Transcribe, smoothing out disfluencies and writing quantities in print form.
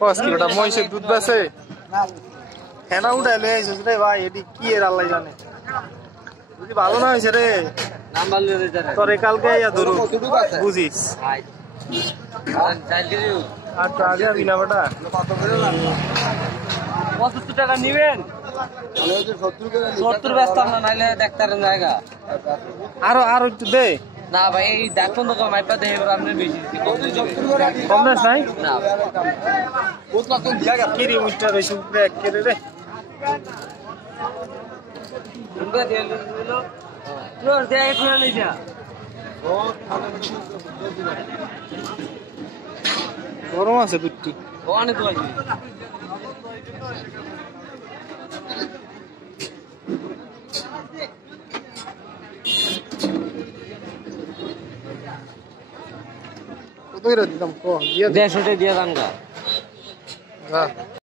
কস কিলোটা মহিষের দুধ বেছে হেনা উঠাই লয়ে আইছিস রে ভাই, এটি কি এর আল্লাহ জানে। যদি ভালো না হয়েছে রে তোরে কালকে ইয়া ধরু বুঝিস। আচ্ছা আগে বিনা বেটা 75 টাকা নিবেন, 70 ব্যস্ত না, নাইলে ডাক্তারের জায়গা আরো আরো একটু দে না ভাই। এই দেখুন তো মাইপা দেখে আপনি বেশি কম দাস নাই না কিরি মুস্টার বেশি উপরে এক কেরে রে গরম আছে দুধটি অনেক কত করে দিতাম ক দিয়ে 150 দিয়ে দাম গা।